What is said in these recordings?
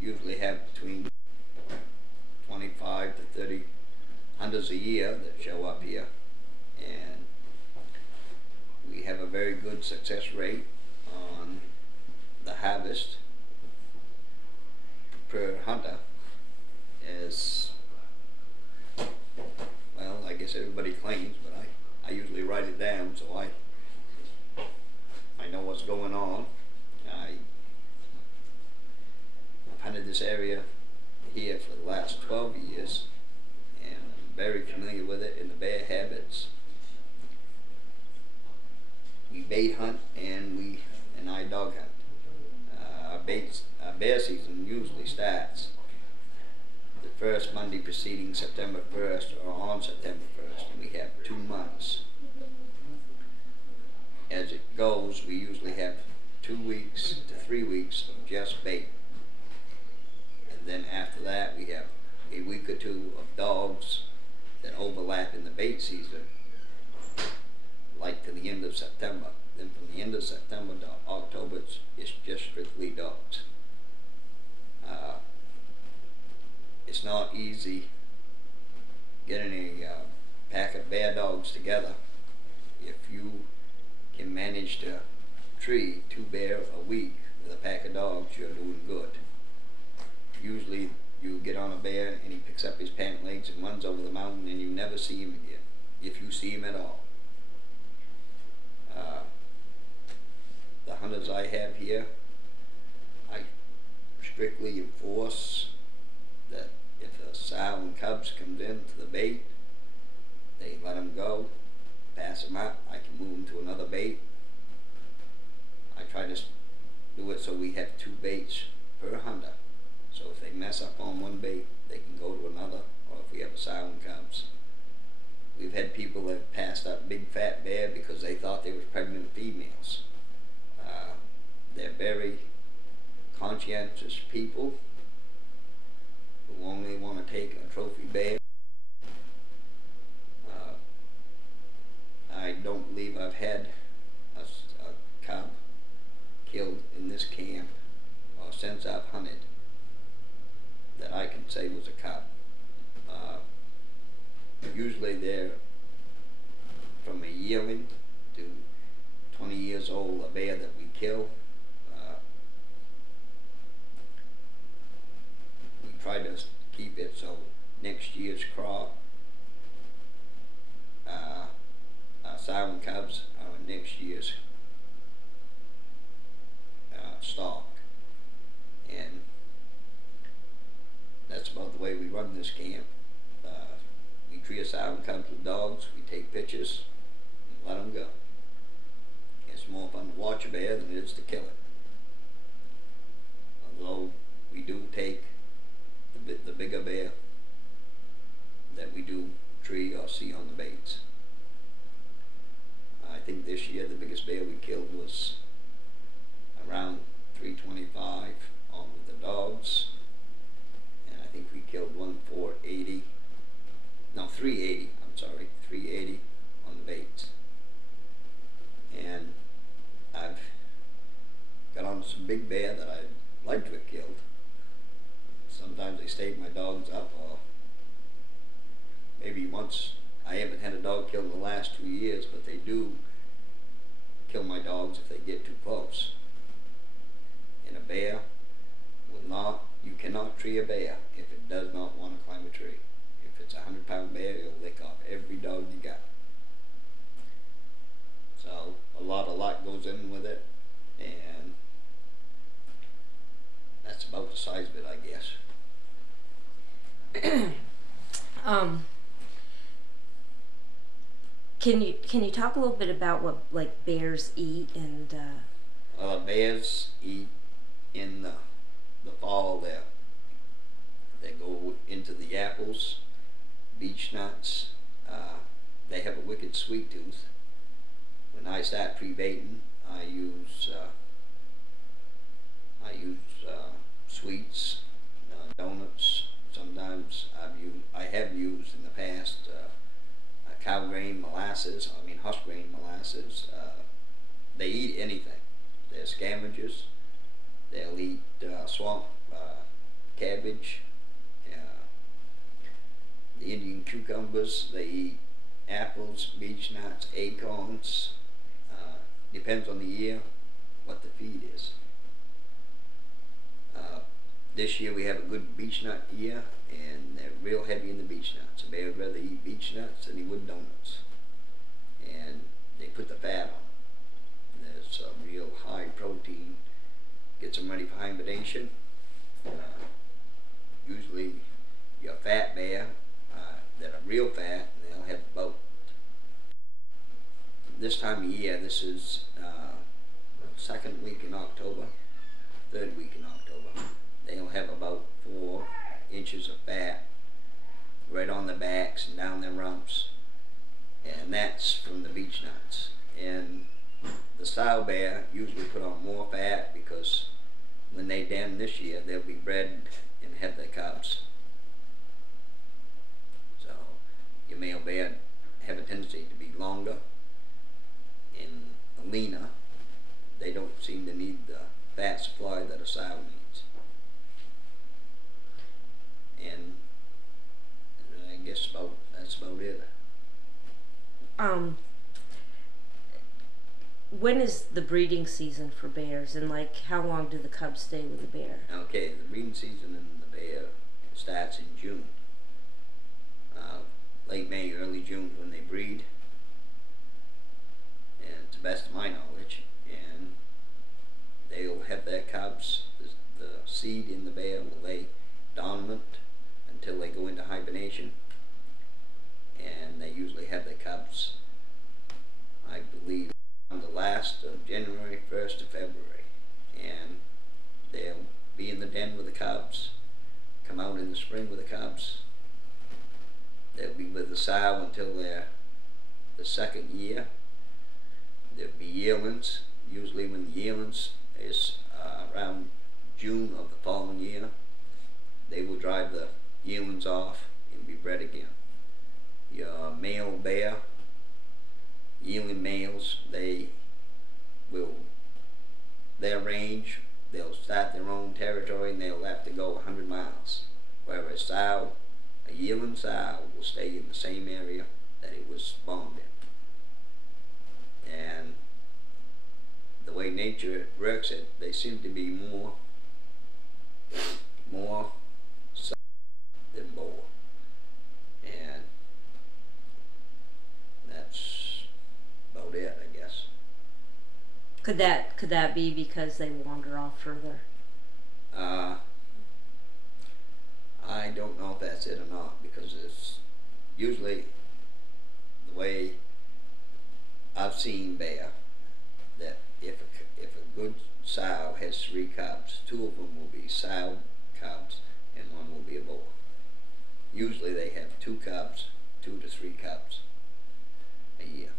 usually have between 25 to 30 hunters a year that show up here, and we have a very good success rate on the harvest per hunter. As well, I guess everybody claims, but I usually write it down so I know what's going on. I've hunted this area here for the last 12 years, and I'm very familiar with it and the bear habits. We bait hunt and I dog hunt. Our bear season usually starts the first Monday preceding September 1st or on September 1st, and we have 2 months. As it goes, we usually have 2 weeks to 3 weeks of just bait. And then after that, we have a week or two of dogs that overlap in the bait season, like to the end of September. Then from the end of September to October, it's just strictly dogs. It's not easy getting a pack of bear dogs together. If you can manage to tree 2 bear a week with a pack of dogs, you're doing good. Usually you get on a bear and he picks up his pant legs and runs over the mountain, and you never see him again, if you see him at all. The hunters I have here, I strictly enforce that if a sow and cubs comes into the bait, they let them go, pass them out. I can move them to another bait. I try to do it so we have 2 baits per hunter. So if they mess up on one bait, they can go to another, or if we have a sow and cubs. We've had people that have passed up big fat bear because they thought they were pregnant females. They're very conscientious people who only want to take a trophy bear. I don't believe I've had a cub killed in this camp, or since I've hunted, that I can say was a cub. Usually they're from a yearling to 20 years old, a bear that we kill. We try to keep it so next year's crop, sow and cubs are next year's stock, and that's about the way we run this camp. We treat a sow and cubs with dogs. We take pictures and let them go. It's more fun to watch a bear than it is to kill it. Although we do take the bigger bear that we do tree or see on the baits. I think this year the biggest bear we killed was around 325 on with the dogs, and I think we killed one 480. No, 380. I'm sorry, 380 on the baits. And I've got on some big bear that I'd like to have killed. Sometimes they stave my dogs up, or maybe once. I haven't had a dog killed in the last 2 years, but they do kill my dogs if they get too close. And a bear will not, you cannot tree a bear if it does not want to climb a tree. If it's a 100-pound bear, it'll lick off every dog you got. So a lot of luck goes in with it, and that's about the size of it, I guess. Can you talk a little bit about what like bears eat and? Bears eat in the fall. They go into the apples, beech nuts. They have a wicked sweet tooth. When I start pre-baiting, I use sweets, donuts. Sometimes I have used in the past cow grain molasses. Husk grain molasses. They eat anything. They're scavengers. They'll eat swamp cabbage, the Indian cucumbers. They eat apples, beech nuts, acorns. Depends on the year what the feed is. This year we have a good beech nut year, and they're real heavy in the beech nuts. A bear would rather eat beech nuts than he would donuts. And they put the fat on. There's a real high protein. Gets them ready for hibernation. Usually your fat bear that are real fat, and they'll have about, this time of year, this is second week in October, third week in October, they'll have about 4 inches of fat right on their backs and down their rumps, and that's from the beech nuts. And the sow bear usually put on more fat because when they den this year, they'll be bred and have their cubs. So your male bear have a tendency to be longer and leaner. They don't seem to need the fat supply that a sow needs. And I guess that's about it. When is the breeding season for bears, and like how long do the cubs stay with the bear? Okay, the breeding season in the bear starts in June. Late May, early June when they breed, and to the best of my knowledge, and they'll have their cubs. The seed in the bear will lay dormant until they go into hibernation, and they usually have their cubs, I believe, on the last of January, 1st of February, and they'll be in the den with the cubs, come out in the spring with the cubs. They'll be with the sow until they're the second year. There'll be yearlings. Usually when the yearlings is around June of the following year, they will drive the yearlings off and be bred again. Your male bear, yearling males, their range, they'll start their own territory and they'll have to go 100 miles. Whereas a yearling sow will stay in the same area that it was spawned in. And the way nature works it, they seem to be more sow than boar. And that's about it, I guess. Could that be because they wander off further? I don't know if that's it or not, because it's usually the way I've seen bear, that if a good sow has 3 cubs, 2 of them will be sow cubs and 1 will be a boar. Usually they have 2 cubs, 2 to 3 cubs a year.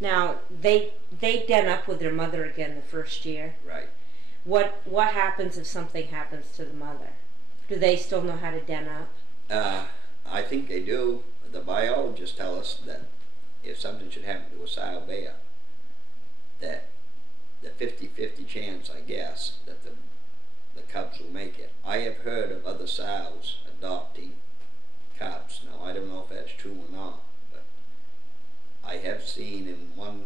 Now they den up with their mother again the first year. Right. What happens if something happens to the mother? Do they still know how to den up? I think they do. The biologists tell us that if something should happen to a sow bear, that the 50-50 chance, I guess, that the cubs will make it. I have heard of other sows adopting cubs. Now, I don't know if that's true or not, but I have seen in one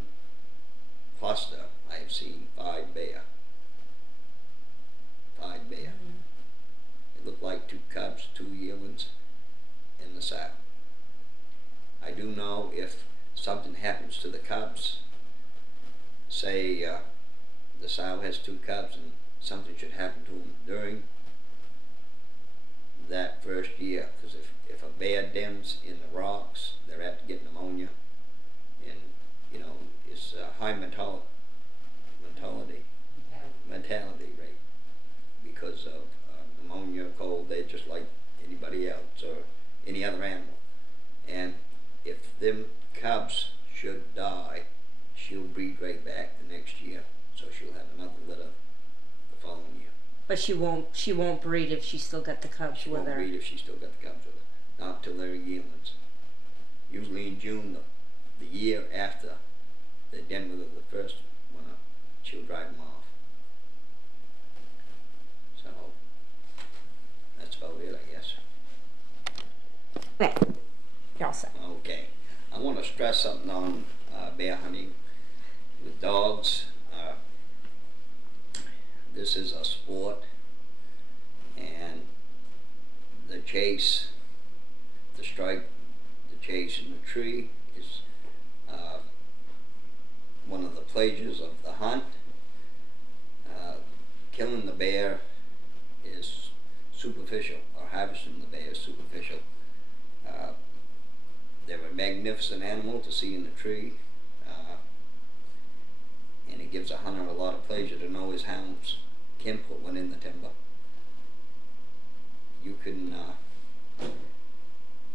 cluster, I have seen 5 bear. 5 bear. Mm-hmm. It looked like 2 cubs, 2 yearlings, and the sow. I do know if something happens to the cubs, say the sow has 2 cubs and something should happen to them during that first year, because if a bear dens in the rocks, they're apt to get pneumonia, and it's a high mortality rate because of pneumonia, cold. They're just like anybody else or any other animal. And if them cubs should die, she'll breed right back the next year, so she'll have another litter the following year. But she won't breed if she's still got the cubs with her. She won't breed if she's still got the cubs with her. Not till they're yearlings. Usually in June, the year after they den with her the first one up, she'll drive them off. So Okay. You're all set. Okay. I want to stress something on bear hunting with dogs. This is a sport, and the chase, the strike, the chase in the tree is one of the pleasures of the hunt. Killing the bear is superficial, or harvesting the bear is superficial. They're a magnificent animal to see in the tree, and it gives a hunter a lot of pleasure to know his hounds can put one in the timber. You can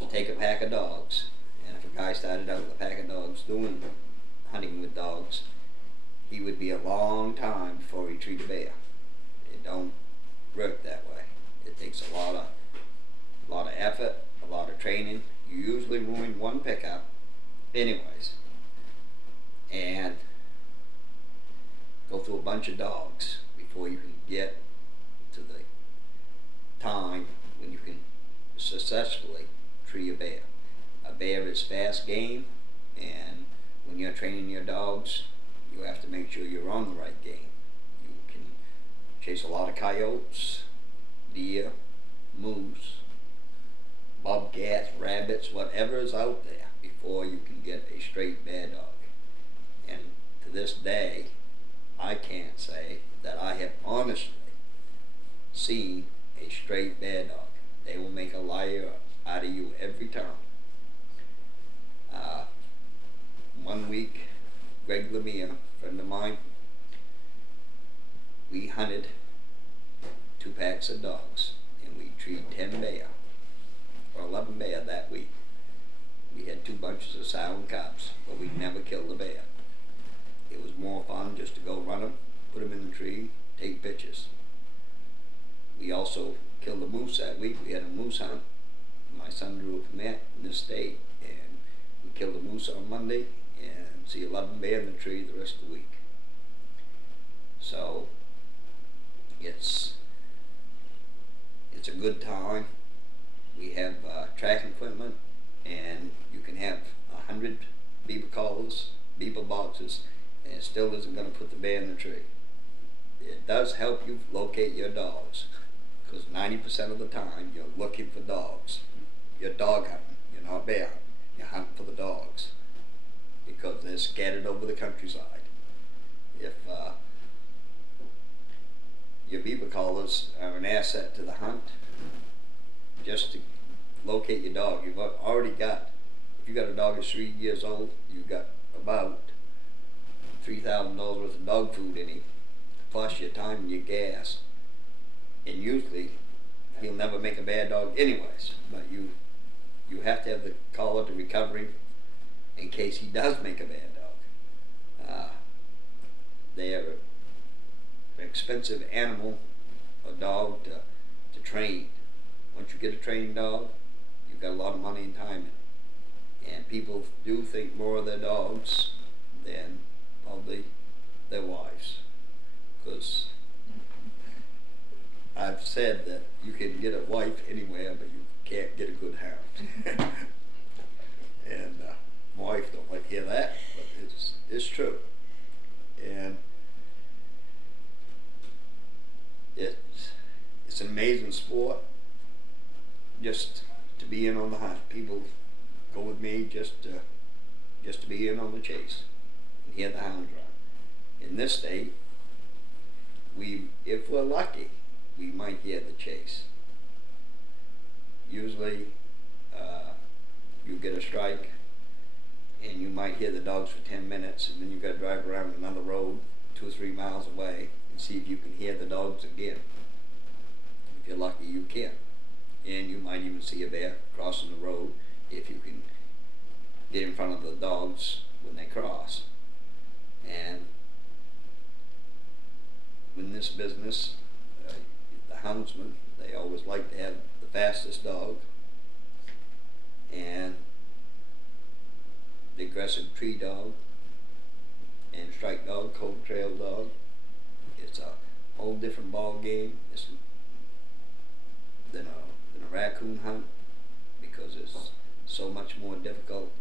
take a pack of dogs, and if a guy started out with a pack of dogs doing hunting with dogs, he would be a long time before he treat a bear. It don't work that way. It takes a lot of effort, a lot of training. You usually ruin one pickup anyways, and go through a bunch of dogs before you can get to the time when you can successfully tree a bear. A bear is fast game, and when you're training your dogs, you have to make sure you're on the right game. You can chase a lot of coyotes, deer, moose, bobcats, rabbits, whatever is out there before you can get a straight bear dog. And to this day, I can't say that I have honestly seen a straight bear dog. They will make a liar out of you every time. 1 week, Greg Lemire, a friend of mine, we hunted 2 packs of dogs, and we treated 10 bear, or 11 bear that week. We had 2 bunches of sow and cubs, but we never killed a bear. It was more fun just to go run them, put them in the tree, take pictures. We also killed a moose that week. We had a moose hunt. My son drew a permit in this state, and we killed a moose on Monday and see 11 bear in the tree the rest of the week. So it's a good time. We have tracking equipment, and you can have 100 beaver collars, beaver boxes, and it still isn't going to put the bear in the tree. It does help you locate your dogs, because 90% of the time you're looking for dogs. You're dog hunting, you're not bear hunting. You're hunting for the dogs, because they're scattered over the countryside. If your beaver collars are an asset to the hunt, just to locate your dog, you've already got, if you got a dog that's 3 years old, you've got about $3,000 worth of dog food in him, plus your time and your gas. And usually he'll never make a bad dog anyways, but you have to have the collar to recover him in case he does make a bad dog. They are an expensive animal, a dog to train. Once you get a trained dog, you've got a lot of money and time in it. And people do think more of their dogs than probably their wives, because I've said that you can get a wife anywhere, but you can't get a good hound. And my wife don't like to hear that, but it's true. And it's an amazing sport just to be in on the hunt. People go with me just to be in on the chase and hear the hounds run. In this state, if we're lucky, we might hear the chase. Usually you get a strike and you might hear the dogs for 10 minutes, and then you've got to drive around another road 2 or 3 miles away and see if you can hear the dogs again. If you're lucky, you can. And you might even see a bear crossing the road if you can get in front of the dogs when they cross. And in this business, the houndsmen, they always like to have the fastest dog and the aggressive tree dog and strike dog, cold trail dog. It's a whole different ball game than a raccoon hunt. because it's so much more difficult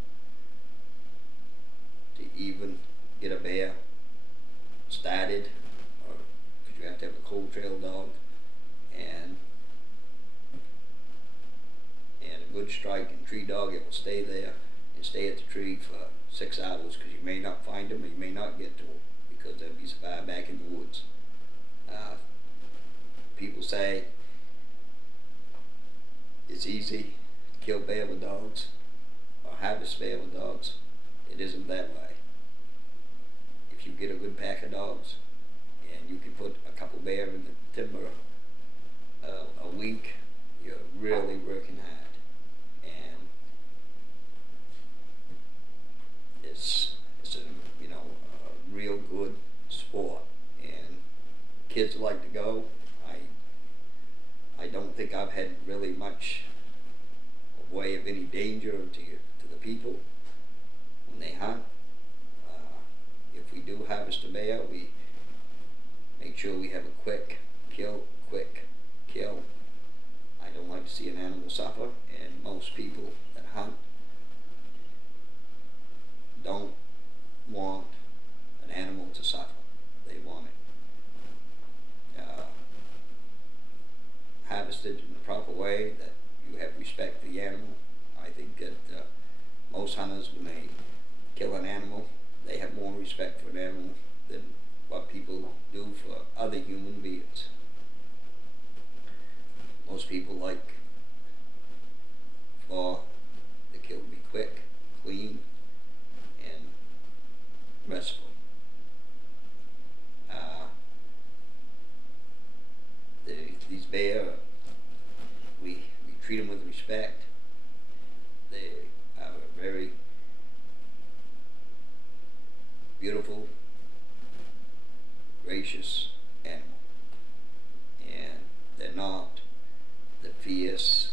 to even get a bear started, or because you have to have a cold trail dog and a good strike and tree dog. It will stay there and stay at the tree for 6 hours, because you may not find them or you may not get to them because they'll be so far back in the woods. People say it's easy to kill bear with dogs or harvest bear with dogs. It isn't that way. If you get a good pack of dogs and you can put a couple bear in the timber a week, you're really working hard. And it's a, you know, a real good sport, and kids like to go. I don't think I've had really much way of any danger to the people when they hunt. If we do harvest a bear, we make sure we have a quick kill. I don't like to see an animal suffer, and most people that hunt don't want an animal to suffer. They want it harvested in the proper way, that you have respect for the animal. I think that most hunters, when they kill an animal, they have more respect for an animal than what people do for other human beings. Most people like for the kill to be quick, clean, and restful. These bear, we treat them with respect. They are a very beautiful, gracious animal, and they're not the fierce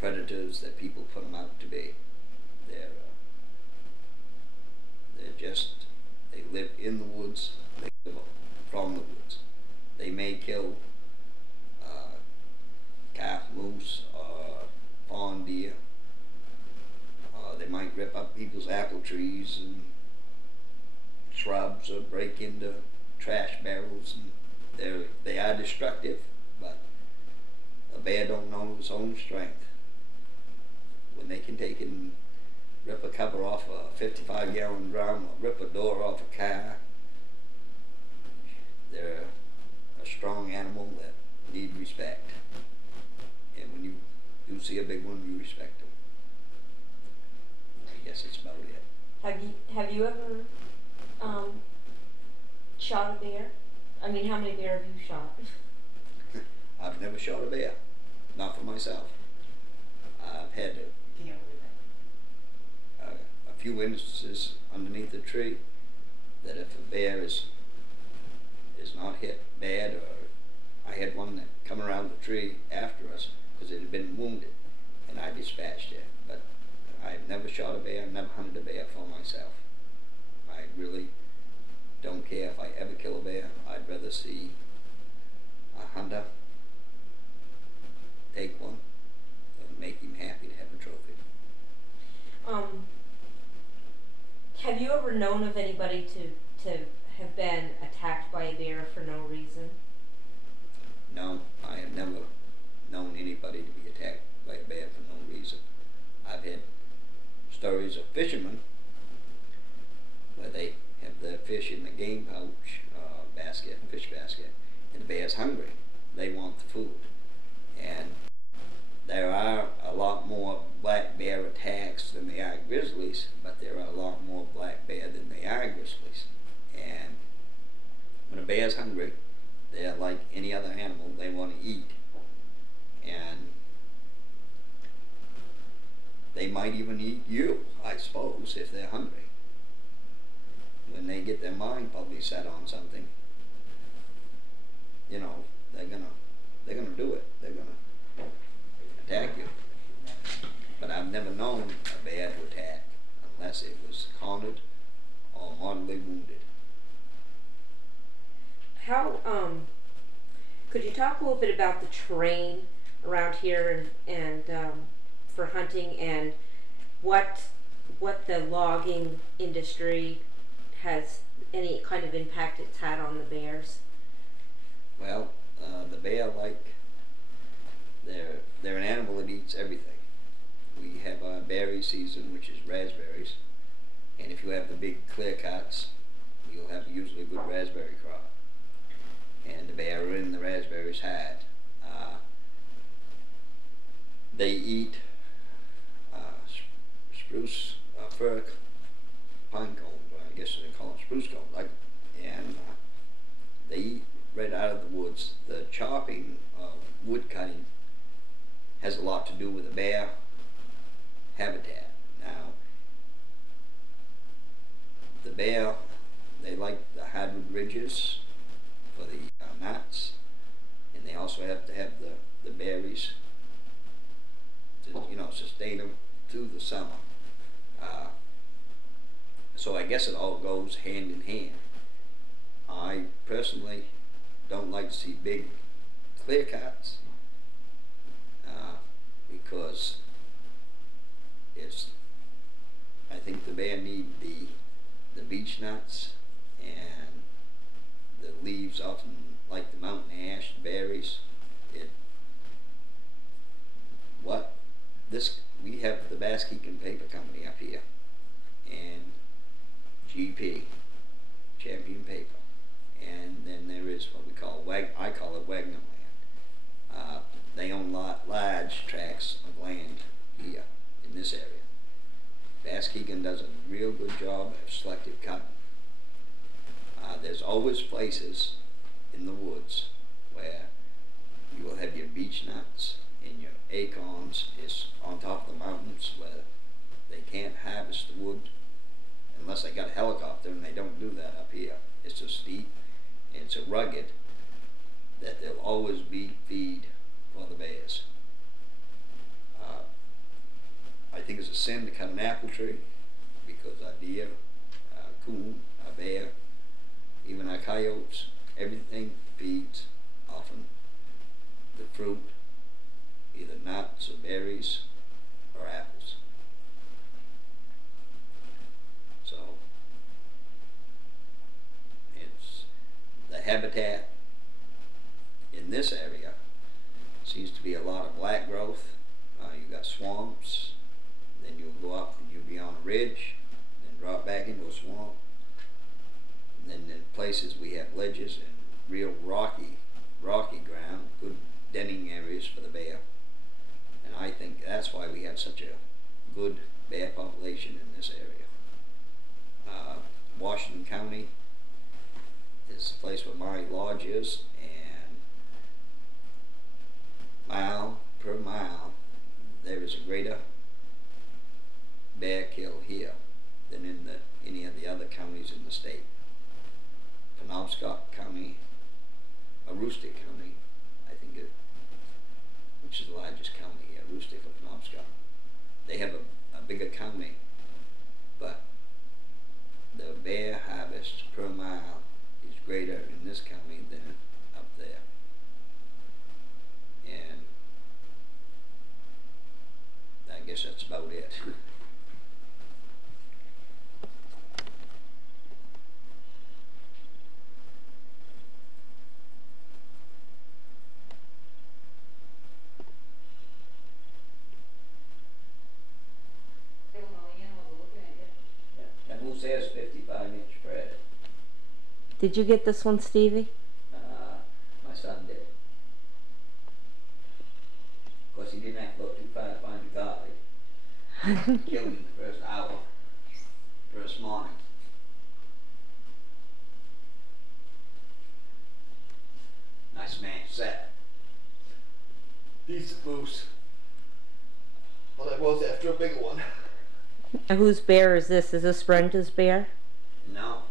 predators that people put them out to be. They're just, they live in the woods, they live from the woods. They may kill calf moose or fawn deer. They might rip up people's apple trees and shrubs, or break into trash barrels, and they are destructive, but a bear don't know its own strength. When they can take it and rip a cover off a 55-gallon drum, or rip a door off a car, they're a strong animal that need respect. And when you do see a big one, you respect them. I guess that's about it. Have you ever shot a bear? I mean, how many bear have you shot? I've never shot a bear, not for myself. I've had a few instances underneath a tree that if a bear is not hit bad, or I had one that come around the tree after us because it had been wounded, and I dispatched it. But I've never shot a bear, never hunted a bear for myself. I really don't care if I ever kill a bear. I'd rather see a hunter take one and make him happy to have a trophy. Have you ever known of anybody to have been attacked by a bear for no reason? No, I have never known anybody to be attacked by a bear for no reason. I've had stories of fishermen where they have their fish in the game pouch basket, fish basket, and the bear's hungry. They want the food. And there are a lot more black bear attacks than there are grizzlies, but there are a lot more black bear than there are grizzlies. And when a bear's hungry, they're like any other animal, they want to eat. And they might even eat you, I suppose, if they're hungry. When they get their mind probably set on something, you know, they're gonna do it. They're gonna attack you. But I've never known a bear to attack unless it was cornered or mortally wounded. How, could you talk a little bit about the terrain around here, and for hunting, and what the logging industry has, any kind of impact it's had on the bears? Well, the bear, like, they're an animal that eats everything. We have our berry season, which is raspberries, and if you have the big clear cuts, you'll have usually a good raspberry crop. And the bear are in the raspberries hide. They eat spruce, fir, pine cones, I guess they call them spruce cones, like, and they eat right out of the woods. The chopping of wood cutting has a lot to do with the bear habitat. Now, the bear, they like the hardwood ridges for the nuts, and they also have to have the berries to, you know, sustain them through the summer. So I guess it all goes hand in hand. I personally don't like to see big clear cuts because I think the bear need the beech nuts, and the leaves often, like the mountain ash, berries. We have the Baskekin Paper Company up here, and GP, Champion Paper, and then there is what we call I call it Wagner land. They own large tracts of land here in this area. Baskekin does a real good job of selective cutting. There's always places in the woods where you will have your beech nuts and your acorns is on top of the mountains where they can't harvest the wood unless they got a helicopter, and they don't do that up here. It's so steep and it's so rugged that there'll always be feed for the bears. I think it's a sin to cut an apple tree because our deer, our coon, our bear, even our coyotes, everything feeds often the fruit, either nuts or berries or apples. So it's the habitat in this area seems to be a lot of black growth. You've got swamps, then you'll go up and you'll be on a ridge, then drop back into a swamp. And then in places we have ledges and real rocky ground, good denning areas for the bear. And I think that's why we have such a good bear population in this area. Washington County is the place where my lodge is, and mile per mile there is a greater bear kill here than in any of the other counties in the state. Penobscot County, Aroostook County, I think which is the largest county here, Aroostook or Penobscot. They have a bigger county, but the bear harvest per mile is greater in this county than up there. And I guess that's about it. Who says 55-inch spread? Did you get this one, Stevie? My son did. Of course, he didn't have to go too far to find a guy. Killed him the first hour, first morning. Nice man set. Decent moose. Well, that was after a bigger one. Whose bear is this? Is this Brenda's bear? No,